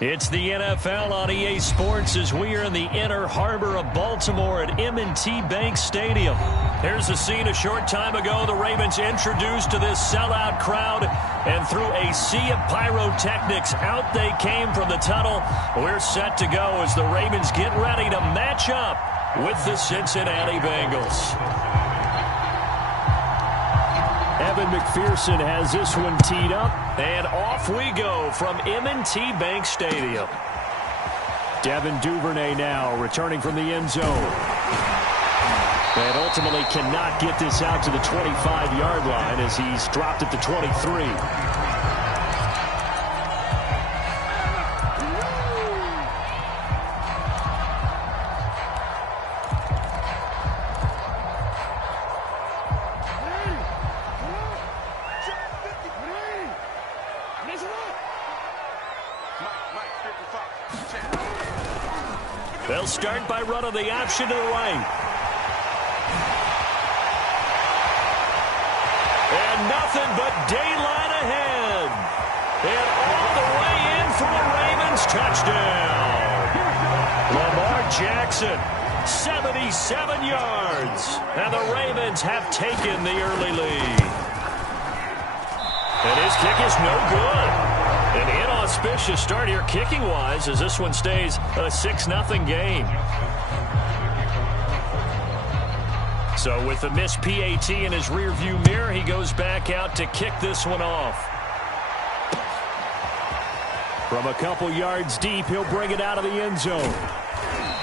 It's the NFL on EA Sports as we are in the inner harbor of Baltimore at M&T Bank Stadium. Here's a scene a short time ago. The Ravens introduced to this sellout crowd, and through a sea of pyrotechnics, out they came from the tunnel. We're set to go as the Ravens get ready to match up with the Cincinnati Bengals. Evan McPherson has this one teed up, and off we go from M&T Bank Stadium. Devin Duvernay now returning from the end zone. And ultimately cannot get this out to the 25-yard line as he's dropped at the 23. They'll start by running the option to the right. And nothing but daylight ahead. And all the way in for the Ravens touchdown. Lamar Jackson, 77 yards. And the Ravens have taken the early lead. And his kick is no good. An inauspicious start here kicking-wise as this one stays a 6-0 game. So with the missed PAT in his rearview mirror, he goes back out to kick this one off. From a couple yards deep, he'll bring it out of the end zone.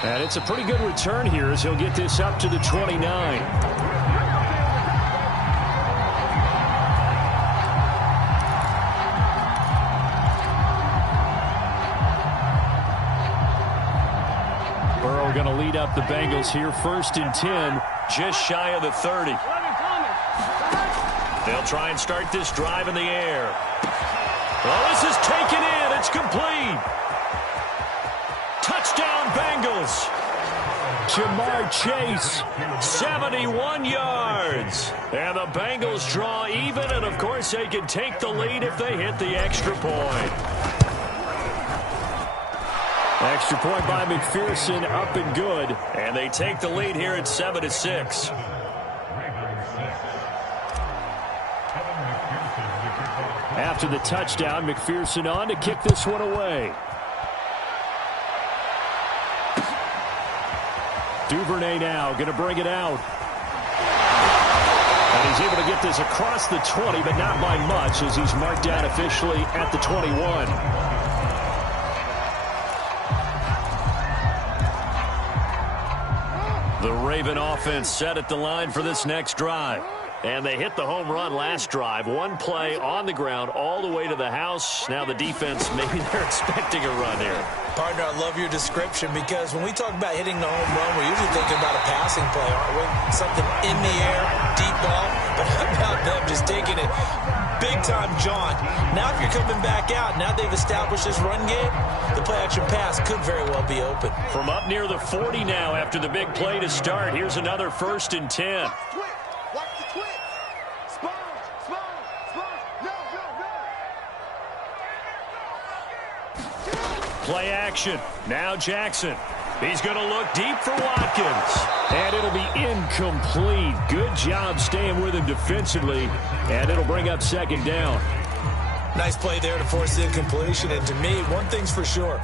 And it's a pretty good return here as he'll get this up to the 29. Going to lead up the Bengals here, 1st and 10, just shy of the 30. They'll try and start this drive in the air. Well, this is taken in. It's complete. Touchdown, Bengals. Jamar Chase, 71 yards. And the Bengals draw even, and of course they can take the lead if they hit the extra point. Extra point by McPherson, up and good. And they take the lead here at 7-6. After the touchdown, McPherson on to kick this one away. Duvernay now going to bring it out. And he's able to get this across the 20, but not by much as he's marked down officially at the 21. The Raven offense set at the line for this next drive. And they hit the home run last drive. One play on the ground all the way to the house. Now the defense, maybe they're expecting a run here. Partner, I love your description because when we talk about hitting the home run, we're usually thinking about a passing play, aren't we? Something in the air, deep ball. But how about them just taking it big-time jaunt? Now if you're coming back out, now they've established this run game, the play-action pass could very well be open. From up near the 40 now after the big play to start, here's another 1st and 10. Play action. Now Jackson. He's going to look deep for Watkins. And it'll be incomplete. Good job staying with him defensively. And it'll bring up 2nd down. Nice play there to force the incompletion. And to me, one thing's for sure.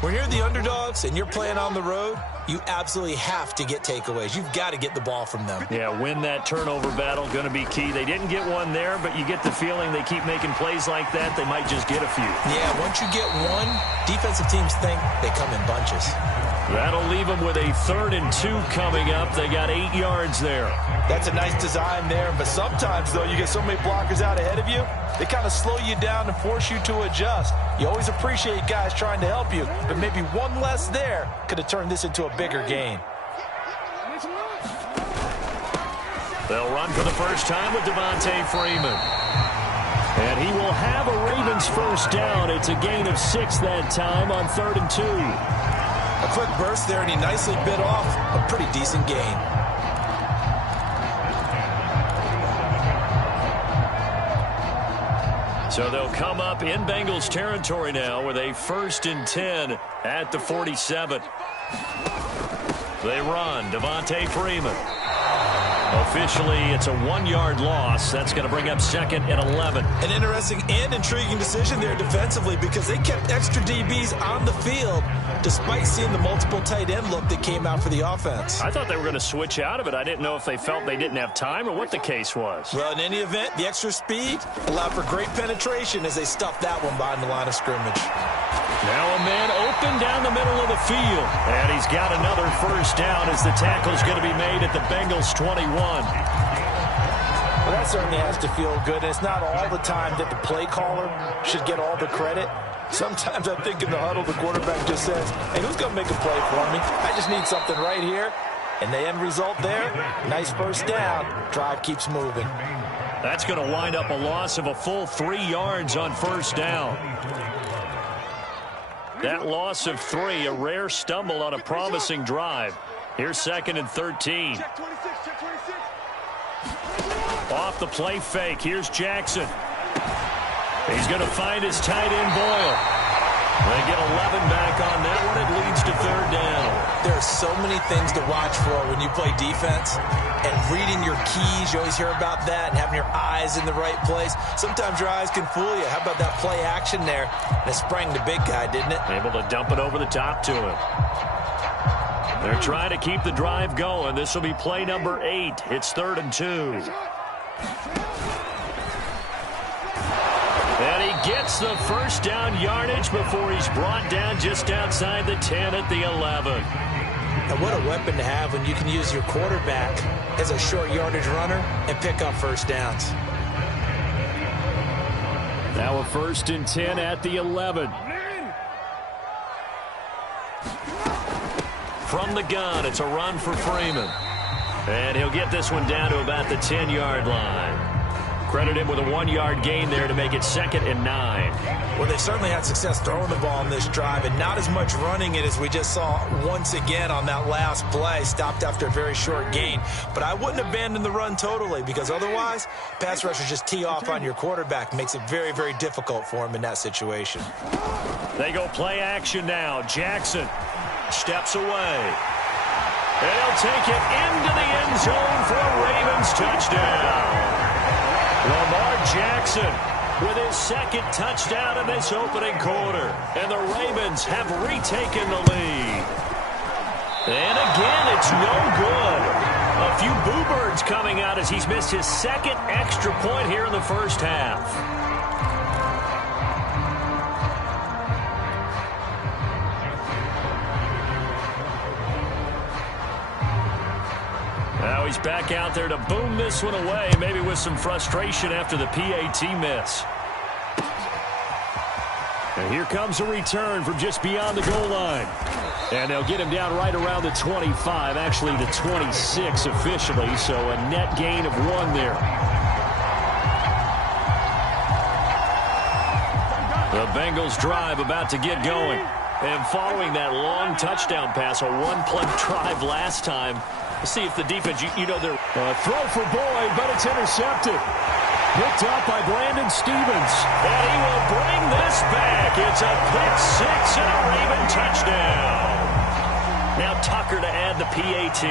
When you're the underdogs and you're playing on the road, you absolutely have to get takeaways. You've got to get the ball from them. Yeah, win that turnover battle, going to be key. They didn't get one there, but you get the feeling they keep making plays like that, they might just get a few. Yeah, once you get one, defensive teams think they come in bunches. That'll leave them with a 3rd and 2 coming up. They got 8 yards there. That's a nice design there, but sometimes, though, you get so many blockers out ahead of you, they kind of slow you down and force you to adjust. You always appreciate guys trying to help you, but maybe one less there could have turned this into a bigger gain. They'll run for the first time with Devontae Freeman. And he will have a Ravens 1st down. It's a gain of 6 that time on 3rd and 2. A quick burst there, and he nicely bit off a pretty decent gain. So they'll come up in Bengals territory now with a 1st and 10 at the 47. They run. Devontae Freeman. Officially, it's a 1-yard loss. That's going to bring up 2nd and 11. An interesting and intriguing decision there defensively because they kept extra DBs on the field despite seeing the multiple tight end look that came out for the offense. I thought they were going to switch out of it. I didn't know if they felt they didn't have time or what the case was. Well, in any event, the extra speed allowed for great penetration as they stuffed that one behind the line of scrimmage. Now a man open down the middle of the field. And he's got another 1st down as the tackle's going to be made at the Bengals 21. Well, that certainly has to feel good. And it's not all the time that the play caller should get all the credit. Sometimes I think in the huddle, the quarterback just says, hey, who's going to make a play for me? I just need something right here. And the end result there, nice 1st down. Drive keeps moving. That's going to wind up a loss of a full 3 yards on 1st down. That loss of 3, a rare stumble on a promising drive. Here's 2nd and 13. Off the play fake. Here's Jackson. He's going to find his tight end Boyle. They get 11 back on that one. It leads to 3rd down. There are so many things to watch for when you play defense. And reading your keys, you always hear about that, and having your eyes in the right place. Sometimes your eyes can fool you. How about that play action there? And it sprang the big guy, didn't it? Able to dump it over the top to him. They're trying to keep the drive going. This will be play number 8. It's 3rd and 2. And he gets the 1st down yardage before he's brought down just outside the 10 at the 11. And what a weapon to have when you can use your quarterback as a short yardage runner and pick up 1st downs. Now a 1st and 10 at the 11. From the gun, it's a run for Freeman. And he'll get this one down to about the 10-yard line. Credit him with a 1-yard gain there to make it 2nd and 9. Well, they certainly had success throwing the ball in this drive and not as much running it as we just saw once again on that last play. Stopped after a very short gain. But I wouldn't abandon the run totally because otherwise, pass rushers just tee off on your quarterback. Makes it very, very difficult for him in that situation. They go play action now. Jackson steps away. And he'll take it into the end zone for a Ravens touchdown. Lamar Jackson with his 2nd touchdown in this opening quarter. And the Ravens have retaken the lead. And again, it's no good. A few boo birds coming out as he's missed his 2nd extra point here in the 1st half. Now he's back out there to boom this one away, maybe with some frustration after the PAT miss. And here comes a return from just beyond the goal line. And they'll get him down right around the 25, actually the 26 officially, so a net gain of 1 there. The Bengals drive about to get going. And following that long touchdown pass, a 1-play drive last time, let's see if the defense, you know, they're throw for Boyd, but it's intercepted. Picked up by Brandon Stevens. And he will bring this back. It's a pick 6 and a Raven touchdown. Now Tucker to add the PAT.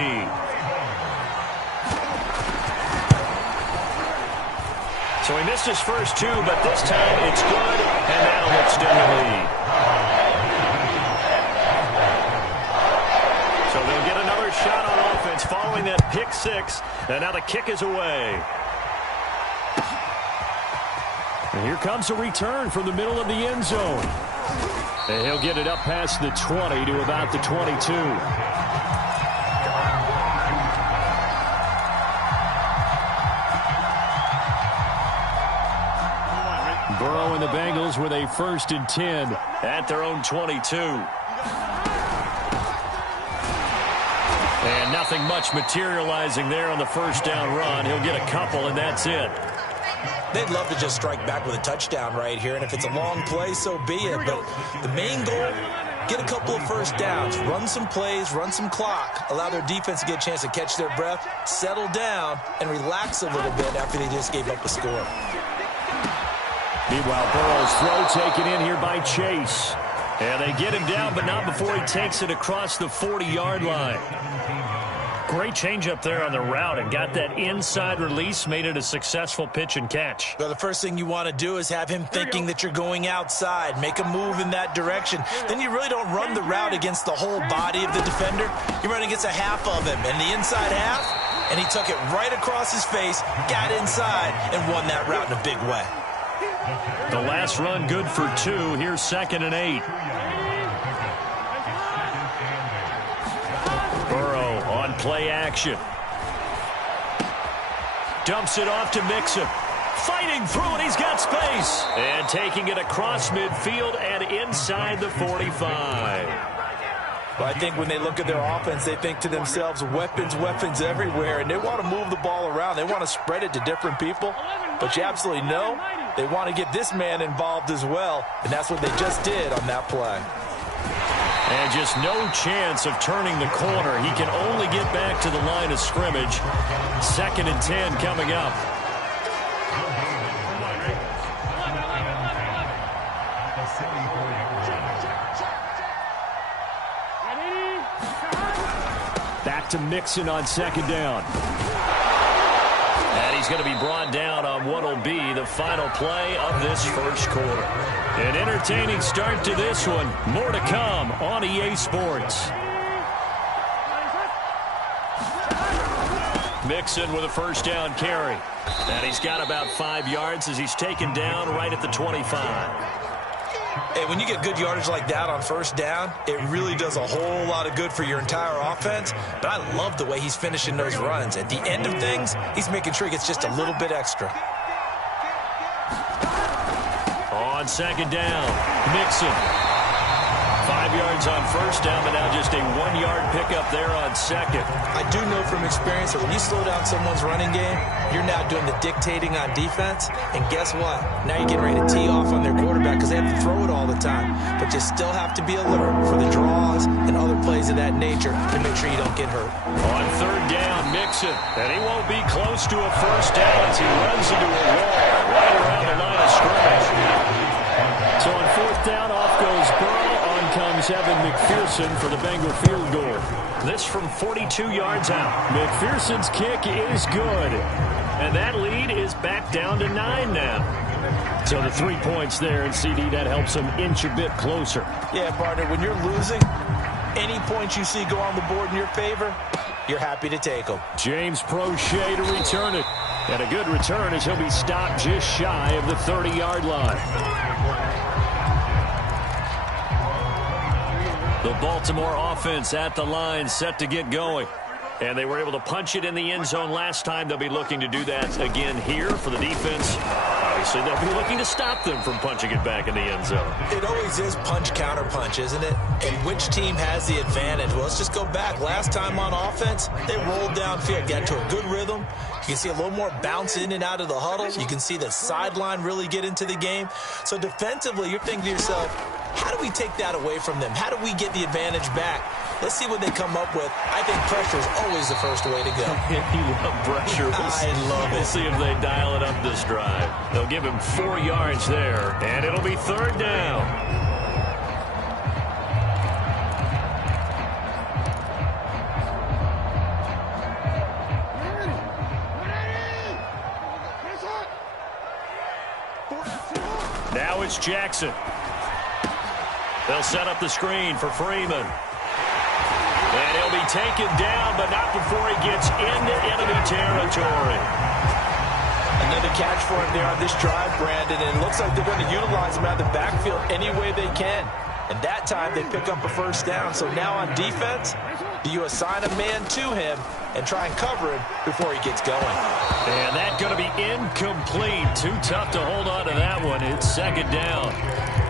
So he missed his first 2, but this time it's good, and that'll extend the lead. So they'll get another shot on offense following that pick 6, and now the kick is away. And here comes a return from the middle of the end zone. And he'll get it up past the 20 to about the 22. Burrow and the Bengals with a 1st and 10 at their own 22. And nothing much materializing there on the 1st down run. He'll get a couple, and that's it. They'd love to just strike back with a touchdown right here, and if it's a long play, so be it. But the main goal, get a couple of 1st downs, run some plays, run some clock, allow their defense to get a chance to catch their breath, settle down, and relax a little bit after they just gave up a score. Meanwhile, Burrow's throw taken in here by Chase. And they get him down, but not before he takes it across the 40-yard line. Great change up there on the route and got that inside release, made it a successful pitch and catch. Well, the first thing you want to do is have him thinking that you're going outside, make a move in that direction. Then you really don't run the route against the whole body of the defender. You run against a half of him, and the inside half, and he took it right across his face, got inside, and won that route in a big way. The last run good for 2. Here's 2nd and 8. Burrow on play action. Dumps it off to Mixon. Fighting through it, he's got space. And taking it across midfield and inside the 45. Well, I think when they look at their offense, they think to themselves, weapons, weapons everywhere, and they want to move the ball around. They want to spread it to different people, but you absolutely know they want to get this man involved as well, and that's what they just did on that play. And just no chance of turning the corner. He can only get back to the line of scrimmage. 2nd and 10 coming up. Back to Mixon on 2nd down. And he's going to be brought down on what will be the final play of this first quarter. An entertaining start to this one. More to come on EA Sports. Mixon with a first down carry. And he's got about 5 yards as he's taken down right at the 25. Hey, when you get good yardage like that on first down, it really does a whole lot of good for your entire offense. But I love the way he's finishing those runs. At the end of things, he's making sure he gets just a little bit extra. On 2nd down, Mixon. 5 yards on first down, but now just a 1-yard pickup there on 2nd. I do know from experience that when you slow down someone's running game, you're now doing the dictating on defense. And guess what? Now you're getting ready to tee off on their quarterback because they have to throw it all the time. But you still have to be alert for the draws and other plays of that nature to make sure you don't get hurt. On 3rd down, Mixon. And he won't be close to a first down as he runs into a wall right around the line of scrimmage. So on 4th down, off goes Burrow. On comes Evan McPherson for the Bengal field goal. This from 42 yards out. McPherson's kick is good. And that lead is back down to 9 now. So the 3 points there, and CD, that helps them inch a bit closer. Yeah, partner, when you're losing, any points you see go on the board in your favor, you're happy to take them. James Prochet to return it. And a good return as he'll be stopped just shy of the 30-yard line. The Baltimore offense at the line, set to get going. And they were able to punch it in the end zone last time. They'll be looking to do that again here for the defense. Obviously, they'll be looking to stop them from punching it back in the end zone. It always is punch, counter punch, isn't it? And which team has the advantage? Well, let's just go back. Last time on offense, they rolled downfield, got to a good rhythm. You can see a little more bounce in and out of the huddle. You can see the sideline really get into the game. So defensively, you're thinking to yourself, how do we take that away from them? How do we get the advantage back? Let's see what they come up with. I think pressure is always the first way to go. You love pressure. I love it. We'll see if they dial it up this drive. They'll give him 4 yards there, and it'll be 3rd down. Now it's Jackson. They'll set up the screen for Freeman. And he'll be taken down, but not before he gets into enemy territory. Another catch for him there on this drive, Brandon, and it looks like they're going to utilize him out of the backfield any way they can. And that time they pick up a first down. So now on defense, you assign a man to him and try and cover him before he gets going. And that's going to be incomplete. Too tough to hold on to that one. It's 2nd down.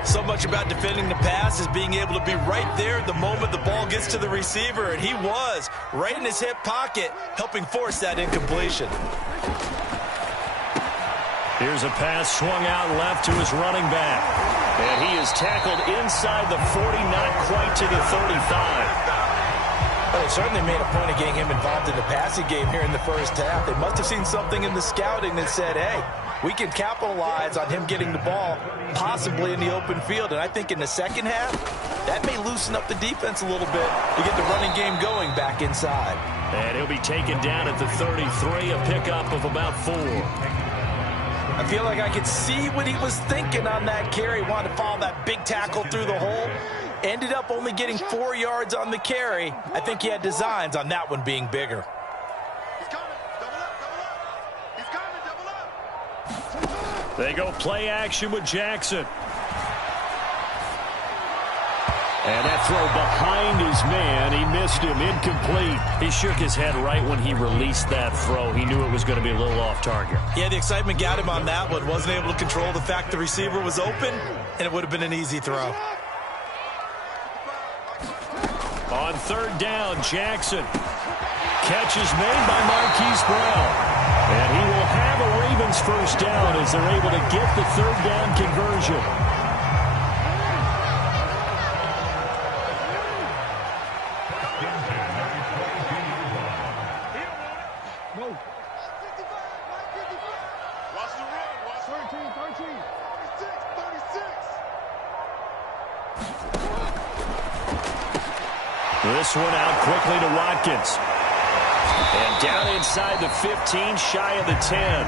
So much about defending the pass is being able to be right there the moment the ball gets to the receiver, and he was right in his hip pocket, helping force that incompletion. Here's a pass swung out left to his running back. And he is tackled inside the 40, not quite to the 35. Well, they certainly made a point of getting him involved in the passing game here in the first half. They must have seen something in the scouting that said, hey, we can capitalize on him getting the ball possibly in the open field. And I think in the second half, that may loosen up the defense a little bit to get the running game going back inside. And he'll be taken down at the 33, a pickup of about 4. I feel like I could see what he was thinking on that carry. Wanted to follow that big tackle through the hole. Ended up only getting 4 yards on the carry. I think he had designs on that one being bigger. They go play action with Jackson. And that throw behind his man. He missed him. Incomplete. He shook his head right when he released that throw. He knew it was going to be a little off target. Yeah, the excitement got him on that one. Wasn't able to control the fact the receiver was open, and it would have been an easy throw. On third down, Jackson. Catch is made by Marquise Brown. And he will have a Ravens first down as they're able to get the third down conversion. This one out quickly to Watkins. And down inside the 15, shy of the 10.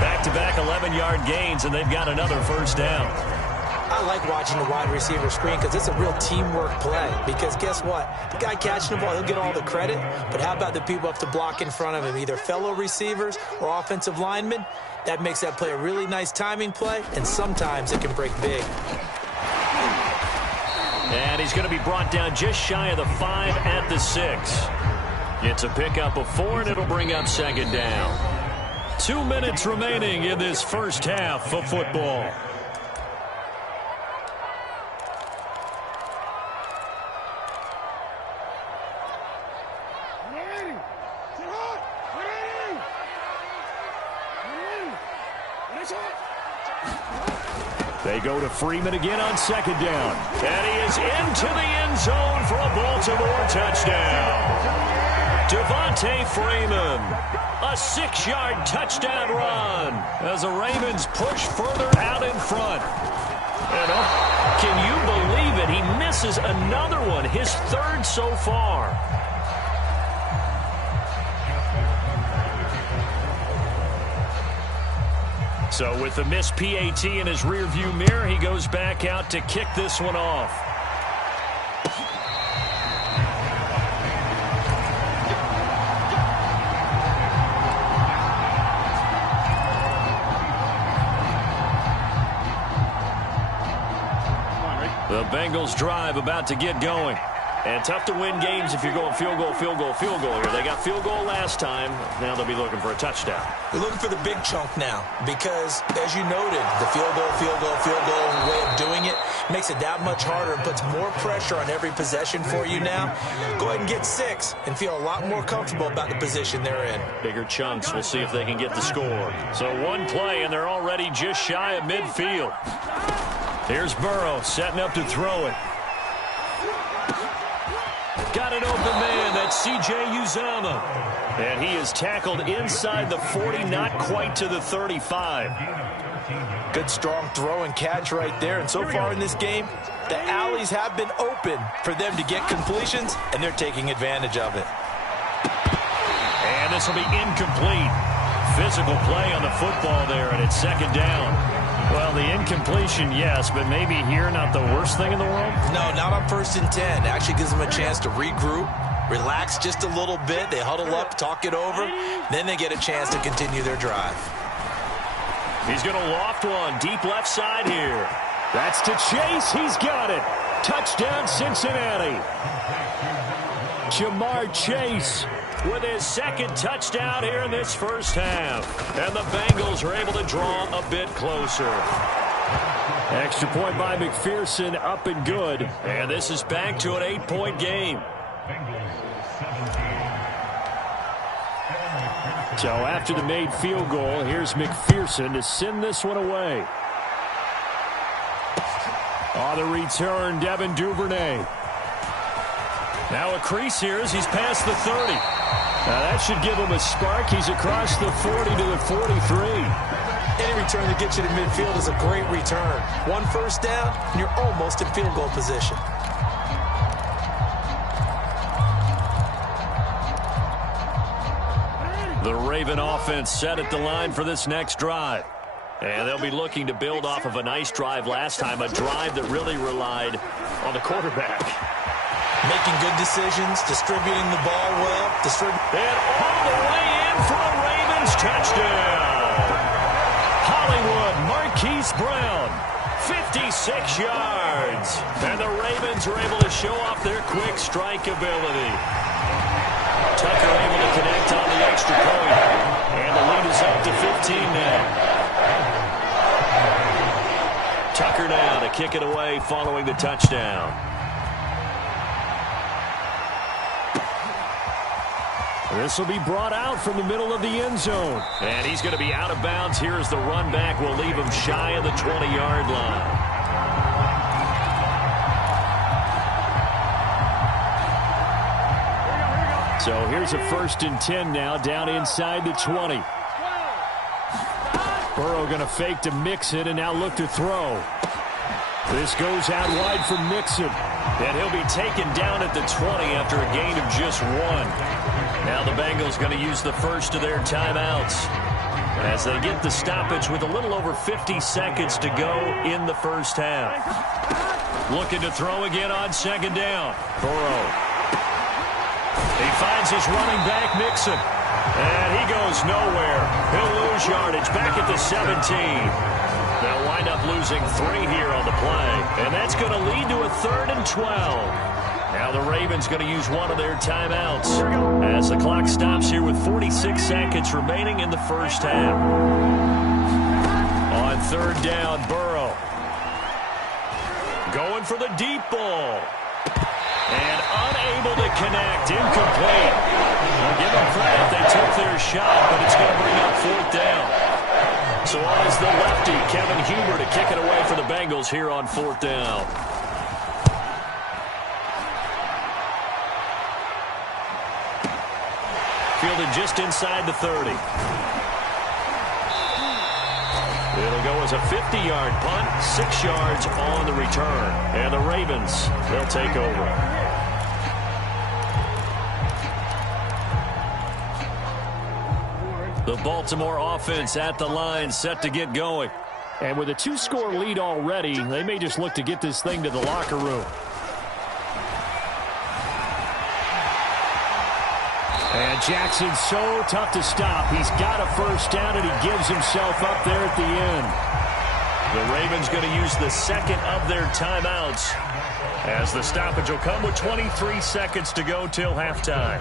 Back-to-back 11-yard gains, and they've got another first down. I like watching the wide receiver screen because it's a real teamwork play. Because guess what? The guy catching the ball, he'll get all the credit. But how about the people up to block in front of him, either fellow receivers or offensive linemen? That makes that play a really nice timing play, and sometimes it can break big. And he's going to be brought down just shy of the 5 at the 6. It's a pickup of 4, and it'll bring up second down. 2 minutes remaining in this first half of football. They go to Freeman again on second down. And he is into the end zone for a Baltimore touchdown. Devontae Freeman, a 6-yard touchdown run as the Ravens push further out in front. And can you believe it? He misses another one, his third so far. So with the missed PAT in his rearview mirror, he goes back out to kick this one off. The Bengals drive about to get going. And tough to win games if you're going field goal, field goal, field goal here. They got field goal last time. Now they'll be looking for a touchdown. We're looking for the big chunk now because, as you noted, the field goal way of doing it makes it that much harder and puts more pressure on every possession for you now. Go ahead and get 6 and feel a lot more comfortable about the position they're in. Bigger chunks. We'll see if they can get the score. So one play, and they're already just shy of midfield. Here's Burrow setting up to throw it. Got an open man. That's C.J. Uzomah. And he is tackled inside the 40, not quite to the 35. Good, strong throw and catch right there. And so far in this game, the alleys have been open for them to get completions, and they're taking advantage of it. And this will be incomplete. Physical play on the football there, and it's second down. Well, the incompletion, yes, but maybe here not the worst thing in the world? No, not on 1st and 10. It actually gives them a chance to regroup, relax just a little bit. They huddle up, talk it over. Then they get a chance to continue their drive. He's going to loft one deep left side here. That's to Chase. He's got it. Touchdown, Cincinnati. Jamar Chase with his second touchdown here in this first half. And the Bengals are able to draw a bit closer. Extra point by McPherson, up and good. And this is back to an 8-point game. So after the made field goal, here's McPherson to send this one away. On the return, Devin Duvernay. Now a crease here as he's past the 30. Now that should give him a spark. He's across the 40 to the 43. And return that gets you to midfield is a great return. One first down, and you're almost in field goal position. The Raven offense set at the line for this next drive. And they'll be looking to build off of a nice drive last time, a drive that really relied on the quarterback. Making good decisions, distributing the ball well. And all the way in for a Ravens touchdown. Hollywood Marquise Brown, 56 yards. And the Ravens are able to show off their quick strike ability. Tucker able to connect on the extra point. And the lead is up to 15 now. Tucker now to kick it away following the touchdown. This will be brought out from the middle of the end zone. And he's going to be out of bounds. Here's the run back. Will leave him shy of the 20-yard line. So here's a 1st and 10 now down inside the 20. Burrow going to fake to Mixon and now look to throw. This goes out wide for Mixon. And he'll be taken down at the 20 after a gain of just 1. Now the Bengals going to use the first of their timeouts as they get the stoppage with a little over 50 seconds to go in the first half. Looking to throw again on 2nd down. Burrow. He finds his running back, Mixon. And he goes nowhere. He'll lose yardage back at the 17. They'll wind up losing 3 here on the play. And that's going to lead to a 3rd and 12. Now the Ravens going to use one of their timeouts as the clock stops here with 46 seconds remaining in the first half. On 3rd down, Burrow. Going for the deep ball. And unable to connect. Incomplete. Well, give them credit. They took their shot, but it's going to bring up 4th down. So on is the lefty, Kevin Huber, to kick it away for the Bengals here on 4th down. Fielded just inside the 30. It'll go as a 50-yard punt, 6 yards on the return. And the Ravens, they'll take over. The Baltimore offense at the line, set to get going. And with a 2-score lead already, they may just look to get this thing to the locker room. And Jackson's so tough to stop. He's got a 1st down, and he gives himself up there at the end. The Ravens going to use the 2nd of their timeouts as the stoppage will come with 23 seconds to go till halftime.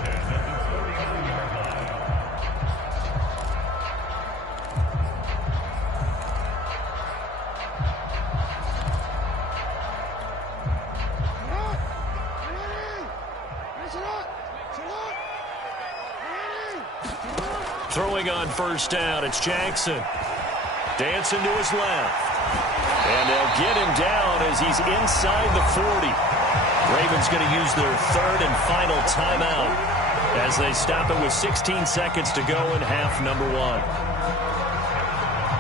Throwing on 1st down, it's Jackson. Dancing to his left. And they'll get him down as he's inside the 40. Ravens going to use their 3rd and final timeout as they stop it with 16 seconds to go in half number 1.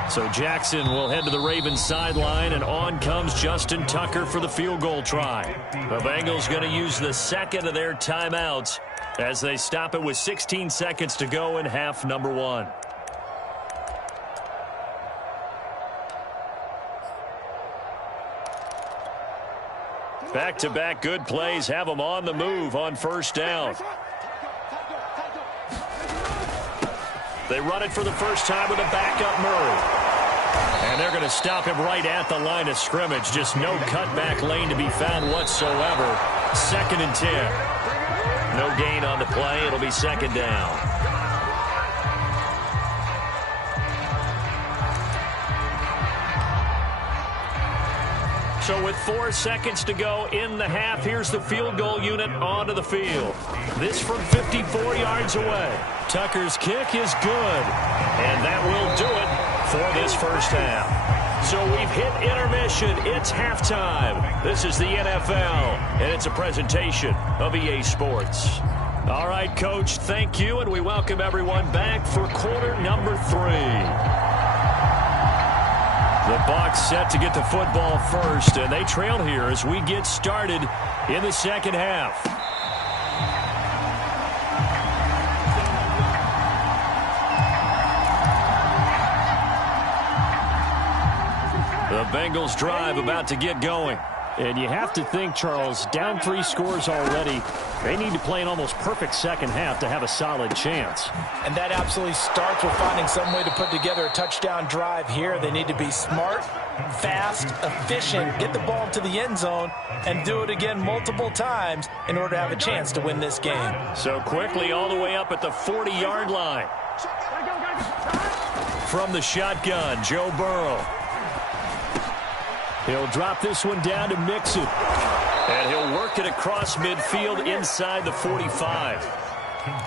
So Jackson will head to the Ravens sideline, and on comes Justin Tucker for the field goal try. The Bengals going to use the 2nd of their timeouts as they stop it with 16 seconds to go in half number 1. Back-to-back good plays have them on the move on 1st down. They run it for the first time with a backup Murray. And they're going to stop him right at the line of scrimmage. Just no cutback lane to be found whatsoever. 2nd and 10. No gain on the play. It'll be 2nd down. So with 4 seconds to go in the half, here's the field goal unit onto the field. This from 54 yards away. Tucker's kick is good. And that will do it for this first half. So we've hit intermission. It's halftime. This is the NFL, and it's a presentation of EA Sports. All right, Coach, thank you, and we welcome everyone back for quarter number 3. The Bucs set to get the football first, and they trail here as we get started in the second half. The Bengals drive about to get going. And you have to think, Charles, down 3 scores already. They need to play an almost perfect second half to have a solid chance. And that absolutely starts with finding some way to put together a touchdown drive here. They need to be smart, fast, efficient, get the ball to the end zone, and do it again multiple times in order to have a chance to win this game. So quickly all the way up at the 40-yard line. From the shotgun, Joe Burrow. He'll drop this one down to Mixon. And he'll work it across midfield inside the 45.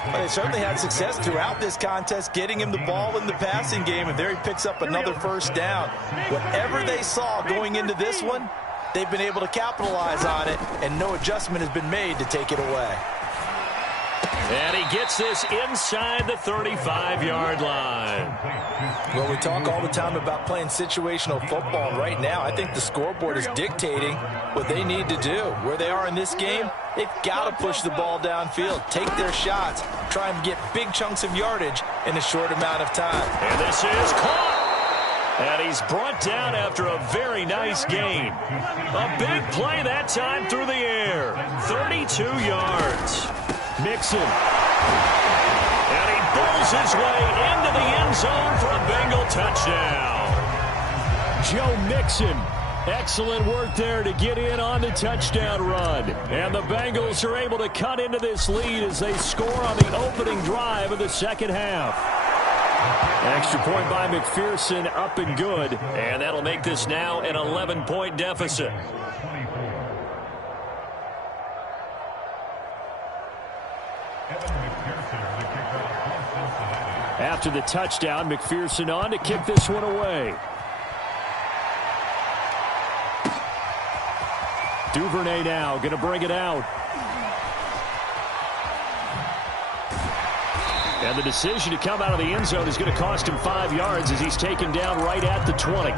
Well, they certainly had success throughout this contest getting him the ball in the passing game, and there he picks up another first down. Whatever they saw going into this one, they've been able to capitalize on it, and no adjustment has been made to take it away. And he gets this inside the 35-yard line. Well, we talk all the time about playing situational football, and right now I think the scoreboard is dictating what they need to do. Where they are in this game, they've got to push the ball downfield, take their shots, try and get big chunks of yardage in a short amount of time. And this is caught. And he's brought down after a very nice gain. A big play that time through the air. 32 yards. Mixon. And he bulls his way into the end zone for a Bengal touchdown. Joe Mixon. Excellent work there to get in on the touchdown run. And the Bengals are able to cut into this lead as they score on the opening drive of the second half. Extra point by McPherson, up and good. And that'll make this now an 11-point deficit. After the touchdown, McPherson on to kick this one away. Duvernay now going to bring it out. And the decision to come out of the end zone is going to cost him 5 yards as he's taken down right at the 20.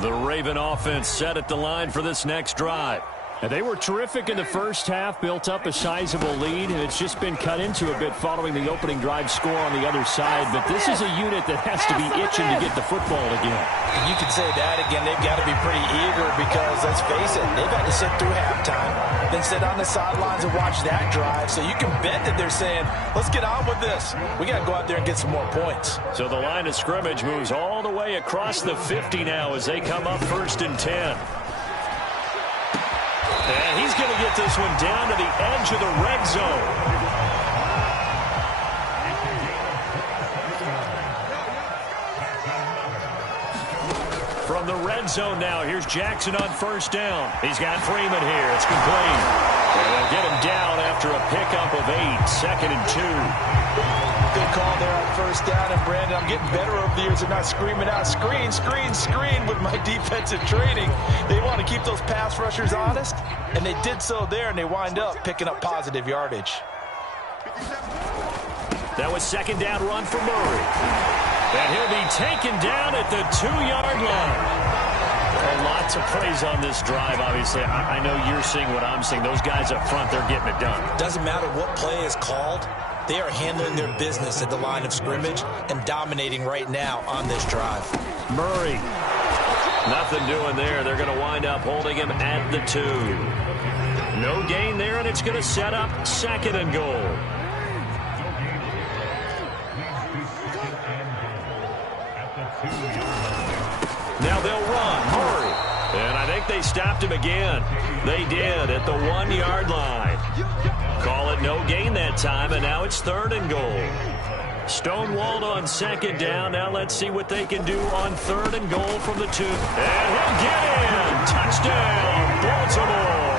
The Raven offense set at the line for this next drive. And they were terrific in the first half, built up a sizable lead, and it's just been cut into a bit following the opening drive score on the other side. But this is a unit that has to be itching to get the football again. And you can say that again. They've got to be pretty eager because, let's face it, they've had to sit through halftime, then sit on the sidelines and watch that drive. So you can bet that they're saying, let's get on with this. We got to go out there and get some more points. So the line of scrimmage moves all the way across the 50 now as they come up 1st and 10. And he's going to get this one down to the edge of the red zone. From the red zone now, here's Jackson on 1st down. He's got Freeman here. It's complete. And they'll get him down after a pickup of 8, 2nd and 2. Good call there on 1st down, and Brandon, I'm getting better over the years and not screaming out, screen, screen, screen with my defensive training. They want to keep those pass rushers honest, and they did so there, and they wind up picking up positive yardage. That was 2nd down run for Murray. And he'll be taken down at the 2-yard line. Lots of praise on this drive, obviously. I know you're seeing what I'm seeing. Those guys up front, they're getting it done. Doesn't matter what play is called. They are handling their business at the line of scrimmage and dominating right now on this drive. Murray. Nothing doing there. They're going to wind up holding him at the 2. No gain there, and it's going to set up 2nd and goal. Now they'll run. Murray. And I think they stopped him again. They did at the 1-yard line. Call it no gain that time, and now it's 3rd and goal. Stonewalled on 2nd down. Now let's see what they can do on 3rd and goal from the 2. And he'll get in. Touchdown, Baltimore.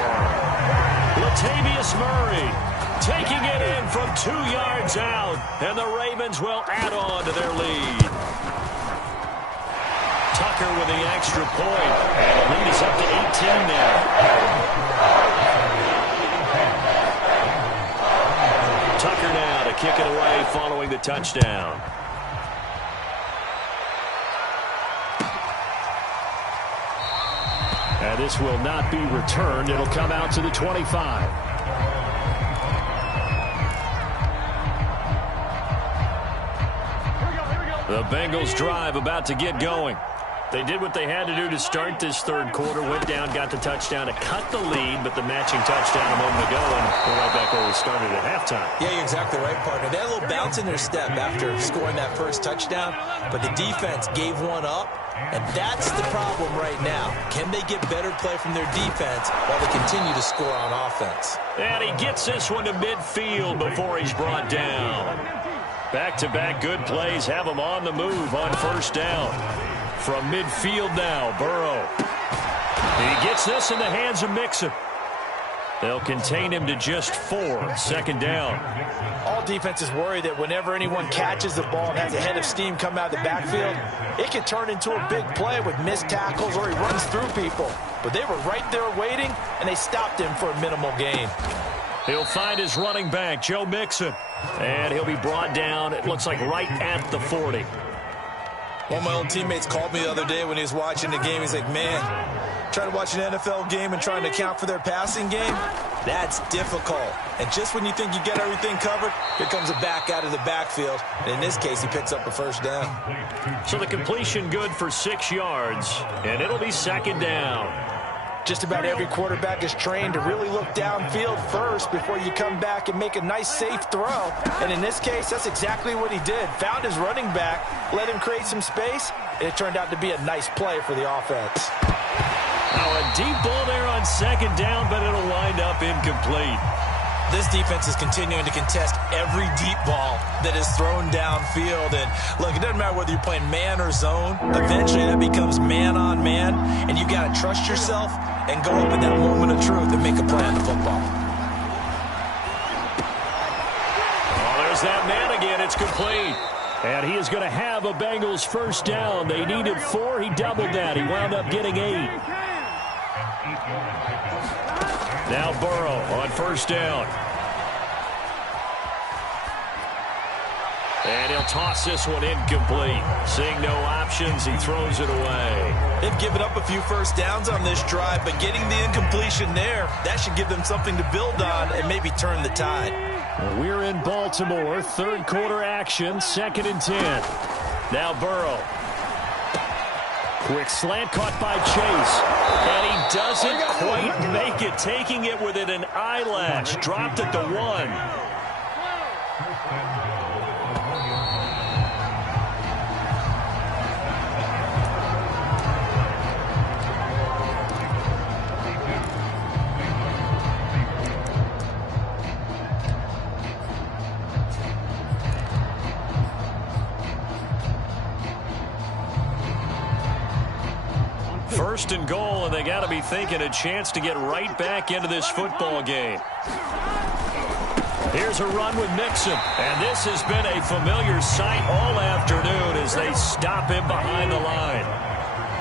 Latavius Murray taking it in from 2 yards out, and the Ravens will add on to their lead. Tucker with the extra point, and the lead is up to 18 now. kick it away following the touchdown. And this will not be returned. It'll come out to the 25. The Bengals drive about to get going. They did what they had to do to start this third quarter, went down, got the touchdown to cut the lead, but the matching touchdown a moment ago, and we're right back where we started at halftime. Yeah, you're exactly right, partner. They had a little bounce in their step after scoring that first touchdown, but the defense gave one up, and that's the problem right now. Can they get better play from their defense while they continue to score on offense? And he gets this one to midfield before he's brought down. Back-to-back good plays have him on the move on first down. From midfield now, Burrow. He gets this in the hands of Mixon. They'll contain him to just 4. Second down. All defenses worry that whenever anyone catches the ball and has a head of steam come out of the backfield, it can turn into a big play with missed tackles or he runs through people. But they were right there waiting, and they stopped him for a minimal gain. He'll find his running back, Joe Mixon. And he'll be brought down, it looks like, right at the 40. One of my old teammates called me the other day when he was watching the game. He's like, man, trying to watch an NFL game and trying to account for their passing game, that's difficult. And just when you think you get everything covered, here comes a back out of the backfield. And in this case, he picks up a first down. So the completion good for 6 yards, and it'll be second down. Just about every quarterback is trained to really look downfield first before you come back and make a nice, safe throw. And in this case, that's exactly what he did. Found his running back, let him create some space, and it turned out to be a nice play for the offense. Now a deep ball there on second down, but it'll wind up incomplete. This defense is continuing to contest every deep ball that is thrown downfield. And look, it doesn't matter whether you're playing man or zone. Eventually that becomes man on man, and you got to trust yourself and go up in that moment of truth and make a play on the football. Oh, there's that man again. It's complete. And he is going to have a Bengals first down. They needed 4. He doubled that. He wound up getting 8. Now Burrow on first down. And he'll toss this one incomplete. Seeing no options, he throws it away. They've given up a few first downs on this drive, but getting the incompletion there, that should give them something to build on and maybe turn the tide. We're in Baltimore. Third quarter action, 2nd and 10. Now Burrow. Quick slant caught by Chase. And he doesn't quite make it, taking it within an eyelash. Dropped at the 1. First and goal, and they got to be thinking a chance to get right back into this football game. Here's a run with Mixon, and this has been a familiar sight all afternoon as they stop him behind the line.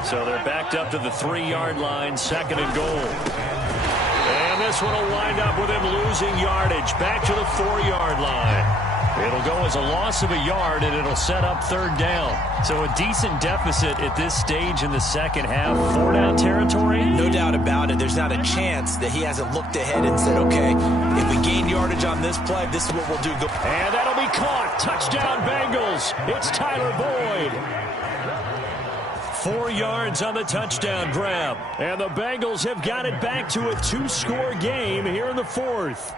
So they're backed up to the 3-yard line, 2nd and goal. And this one will wind up with him losing yardage, back to the 4-yard line. It'll go as a loss of a yard, and it'll set up 3rd down. So a decent deficit at this stage in the second half. 4-down territory? No doubt about it. There's not a chance that he hasn't looked ahead and said, okay, if we gain yardage on this play, this is what we'll do. And that'll be caught. Touchdown Bengals. It's Tyler Boyd. 4 yards on the touchdown grab. And the Bengals have got it back to a 2-score game here in the 4th.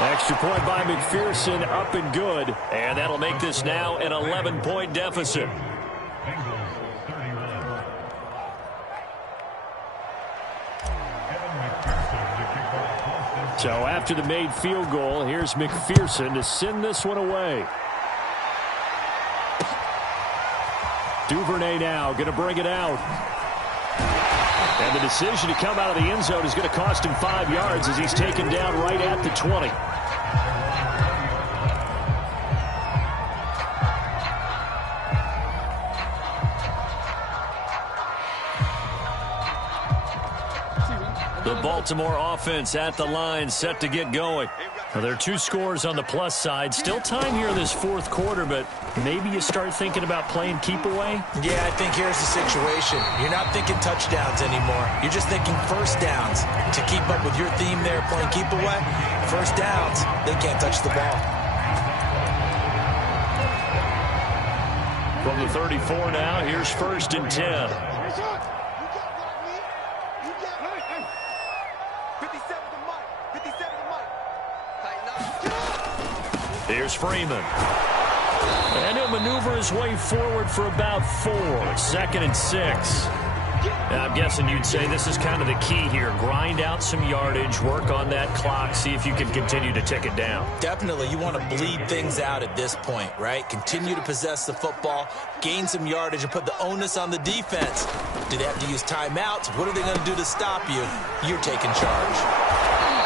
Extra point by McPherson, up and good. And that'll make this now an 11-point deficit. So after the made field goal, here's McPherson to send this one away. Duvernay now going to bring it out. And the decision to come out of the end zone is going to cost him 5 yards as he's taken down right at the 20. The Baltimore offense at the line, set to get going. Well, there are 2 scores on the plus side. Still time here in this fourth quarter, but maybe you start thinking about playing keep away? Yeah, I think here's the situation. You're not thinking touchdowns anymore. You're just thinking first downs. To keep up with your theme there, playing keep away, first downs, they can't touch the ball. From the 34 now, here's 1st and 10. Here's Freeman. And he'll maneuver his way forward for about 4. 2nd and 6. Now, I'm guessing you'd say this is kind of the key here. Grind out some yardage, work on that clock, see if you can continue to tick it down. Definitely. You want to bleed things out at this point, right? Continue to possess the football, gain some yardage, and put the onus on the defense. Do they have to use timeouts? What are they going to do to stop you? You're taking charge.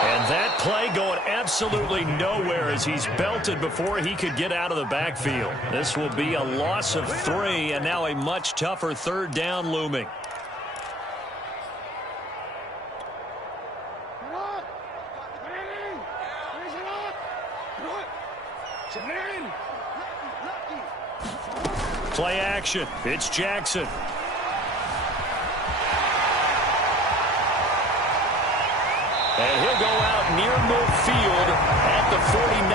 And that play going absolutely nowhere as he's belted before he could get out of the backfield. This will be a loss of 3, and now a much tougher 3rd down looming. Play action. It's Jackson. And he'll go out near midfield at the 49.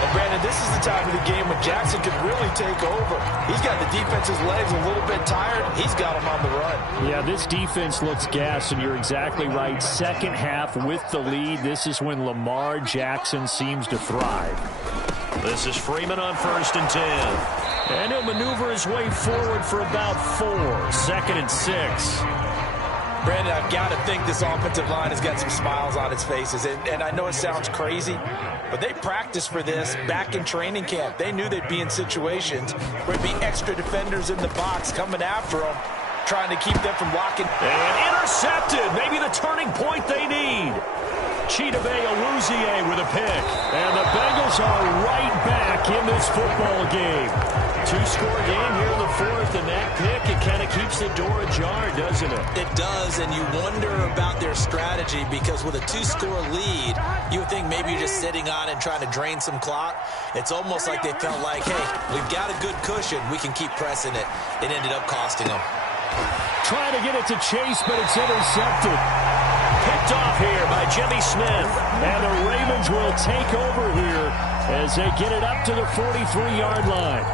And Brandon, this is the time of the game when Jackson could really take over. He's got the defense's legs a little bit tired. He's got him on the run. Yeah, this defense looks gassed, and you're exactly right. Second half with the lead. This is when Lamar Jackson seems to thrive. This is Freeman on 1st and 10. And he'll maneuver his way forward for about 4. 2nd and 6. Brandon, I've got to think this offensive line has got some smiles on its faces. And I know it sounds crazy, but they practiced for this back in training camp. They knew they'd be in situations where there'd be extra defenders in the box coming after them, trying to keep them from locking. And intercepted. Maybe the turning point they need. Chidobe Awuzie with a pick. And the Bengals are right back in this football game. 2-score game here in the 4th, and that pick, it kind of keeps the door ajar, doesn't it? It does, and you wonder about their strategy because with a 2-score lead, you would think maybe you're just sitting on it and trying to drain some clock. It's almost like they felt like, hey, we've got a good cushion. We can keep pressing it. It ended up costing them. Trying to get it to Chase, but it's intercepted. Picked off here by Jimmy Smith. And the Ravens will take over here as they get it up to the 43-yard line.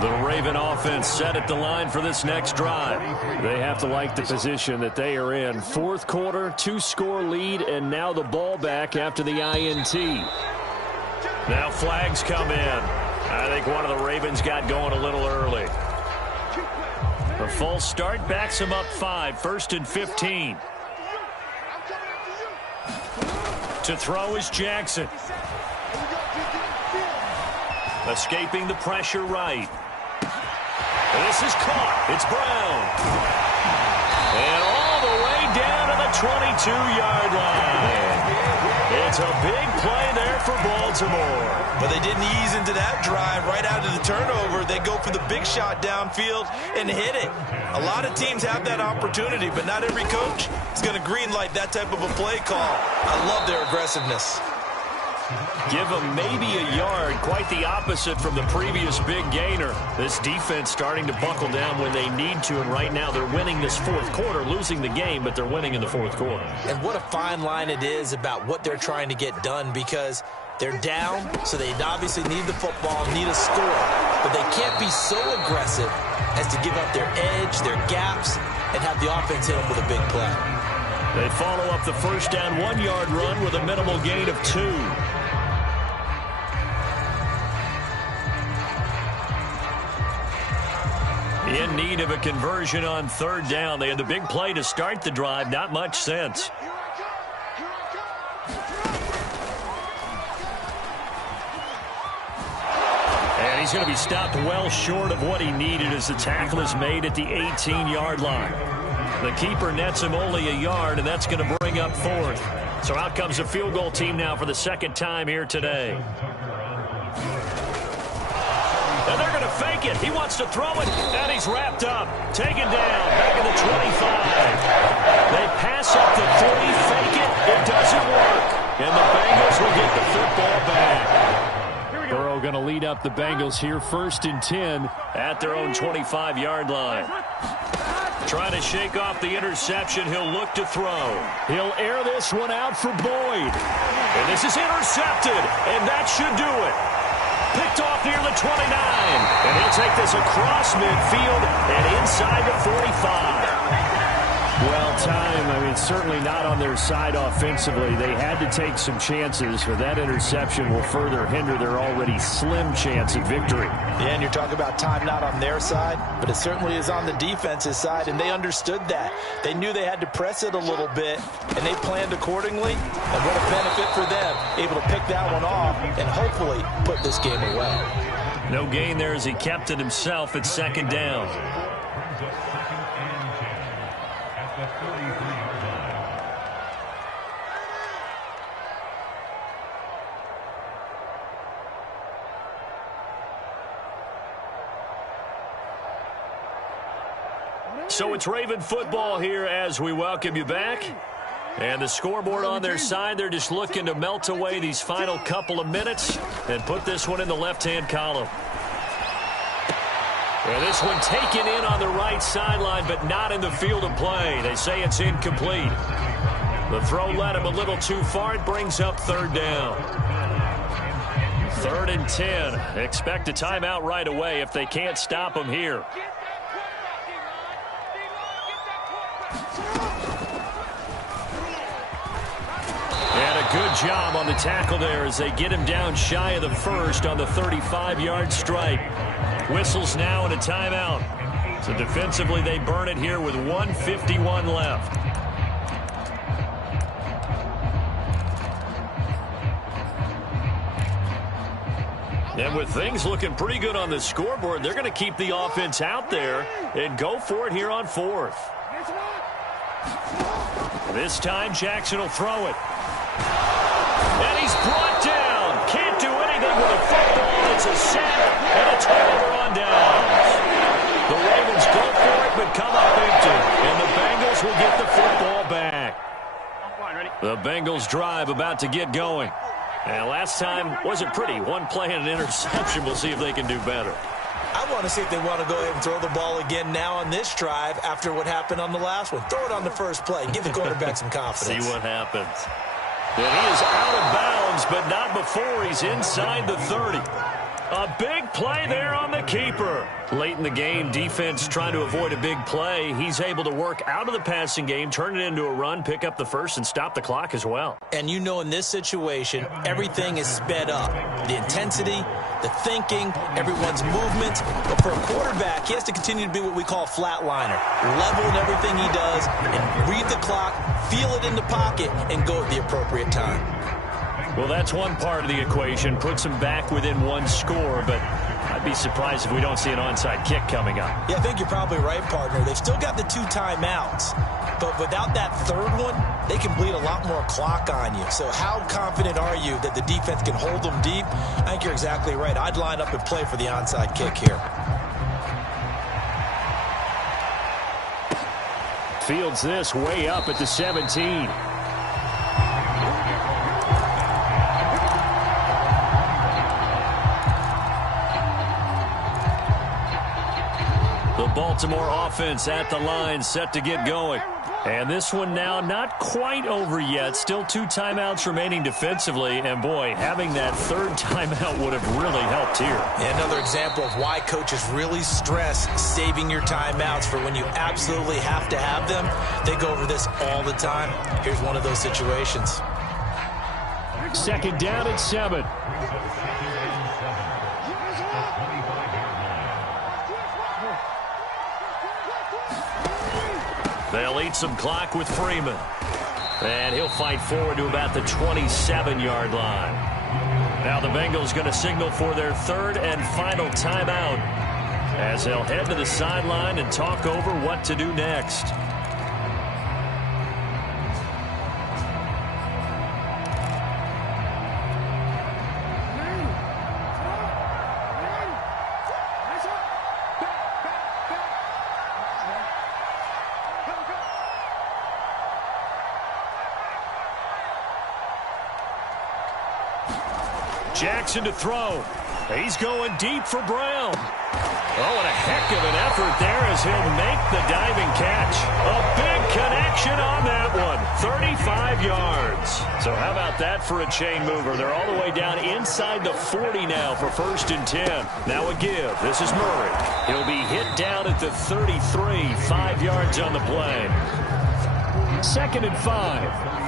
The Raven offense set at the line for this next drive. They have to like the position that they are in. 4th quarter, 2-score lead, and now the ball back after the INT. Now flags come in. I think one of the Ravens got going a little early. A false start backs him up 5. 1st and 15. To throw is Jackson. Escaping the pressure right. This is caught. It's Brown. And all the way down to the 22-yard line. It's a big play there for Baltimore. But they didn't ease into that drive right out of the turnover. They go for the big shot downfield and hit it. A lot of teams have that opportunity, but not every coach is going to greenlight that type of a play call. I love their aggressiveness. Give them maybe a yard, quite the opposite from the previous big gainer. This defense starting to buckle down when they need to, and right now they're winning this 4th quarter, losing the game, but they're winning in the 4th quarter. And what a fine line it is about what they're trying to get done because they're down, so they obviously need the football, need a score, but they can't be so aggressive as to give up their edge, their gaps, and have the offense hit them with a big play. They follow up the 1st down 1-yard run with a minimal gain of 2. In need of a conversion on 3rd down. They had the big play to start the drive. Not much sense. And he's going to be stopped well short of what he needed as the tackle is made at the 18-yard line. The keeper nets him only a yard, and that's going to bring up 4th. So out comes a field goal team now for the 2nd time here today. And they're going to fake it. He wants to throw it, and he's wrapped up. Taken down, back at the 25. Pass up the 3, fake it. It doesn't work. And the Bengals will get the football back. Burrow going to lead up the Bengals here, 1st and 10 at their own 25-yard line. Trying to shake off the interception. He'll look to throw. He'll air this one out for Boyd. And this is intercepted, and that should do it. Picked off near the 29. And he'll take this across midfield and inside the 45. Well, certainly not on their side offensively. They had to take some chances, but that interception will further hinder their already slim chance of victory. Yeah, and you're talking about time not on their side, but it certainly is on the defense's side, and they understood that. They knew they had to press it a little bit, and they planned accordingly, and what a benefit for them, able to pick that one off and hopefully put this game away. No gain there as he kept it himself at second down. So it's Raven football here as we welcome you back. And the scoreboard on their side, they're just looking to melt away these final couple of minutes and put this one in the left-hand column. And this one taken in on the right sideline, but not in the field of play. They say it's incomplete. The throw led him a little too far. It brings up third down. 3rd and 10. Expect a timeout right away if they can't stop them here. Good job on the tackle there as they get him down shy of the first on the 35-yard strike. Whistles now and a timeout. So defensively they burn it here with 1:51 left. And with things looking pretty good on the scoreboard, they're going to keep the offense out there and go for it here on 4th. This time Jackson will throw it. And he's brought down. Can't do anything with a football. It's a sack and a turnover on downs. The Ravens go for it but come up empty. And the Bengals will get the football back. The Bengals drive about to get going. And last time wasn't pretty. One play and an interception. We'll see if they can do better. I want to see if they want to go ahead and throw the ball again now on this drive after what happened on the last one. Throw it on the first play. Give the quarterback some confidence. See what happens. And he is out of bounds, but not before he's inside the 30. A big play there on the keeper. Late in the game, defense trying to avoid a big play. He's able to work out of the passing game, turn it into a run, pick up the first, and stop the clock as well. And you know in this situation, everything is sped up. The intensity, the thinking, everyone's movement. But for a quarterback, he has to continue to be what we call a flatliner. Level in everything he does and read the clock, feel it in the pocket, and go at the appropriate time. Well, that's one part of the equation. Puts them back within one score, but I'd be surprised if we don't see an onside kick coming up. Yeah, I think you're probably right, partner. They've still got the 2 timeouts, but without that third one, they can bleed a lot more clock on you. So how confident are you that the defense can hold them deep? I think you're exactly right. I'd line up and play for the onside kick here. Fields this way up at the 17. Baltimore offense at the line, set to get going. And this one now not quite over yet. Still 2 timeouts remaining defensively. And, boy, having that third timeout would have really helped here. And another example of why coaches really stress saving your timeouts for when you absolutely have to have them. They go over this all the time. Here's one of those situations. 2nd down at 7. They'll eat some clock with Freeman. And he'll fight forward to about the 27-yard line. Now the Bengals going to signal for their 3rd and final timeout as they'll head to the sideline and talk over what to do next. Jackson to throw. He's going deep for Brown. Oh, and a heck of an effort there as he'll make the diving catch. A big connection on that one. 35 yards. So how about that for a chain mover? They're all the way down inside the 40 now for 1st and 10. Now a give. This is Murray. He'll be hit down at the 33. 5 yards on the play. 2nd and 5.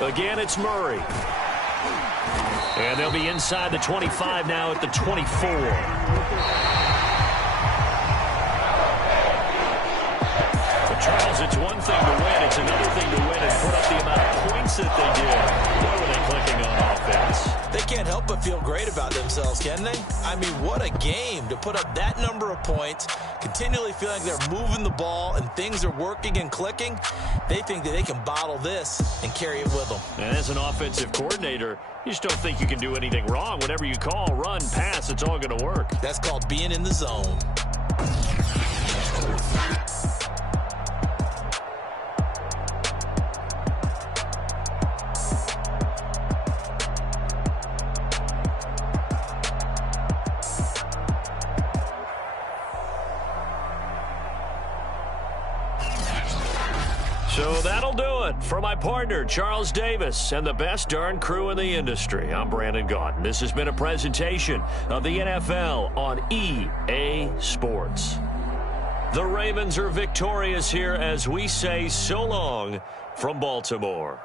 Again, it's Murray. And they'll be inside the 25 now at the 24. But Charles, it's one thing to win. It's another thing to win and put up the amount of points that they did. Boy, were they clicking on offense. They can't help but feel great about themselves, can they? I mean, what a game to put up that number of points, continually feeling like they're moving the ball and things are working and clicking. They think that they can bottle this and carry it with them. And as an offensive coordinator, you just don't think you can do anything wrong. Whatever you call, run, pass, it's all going to work. That's called being in the zone. So that'll do it for my partner, Charles Davis, and the best darn crew in the industry. I'm Brandon Gaudin. This has been a presentation of the NFL on EA Sports. The Ravens are victorious here as we say so long from Baltimore.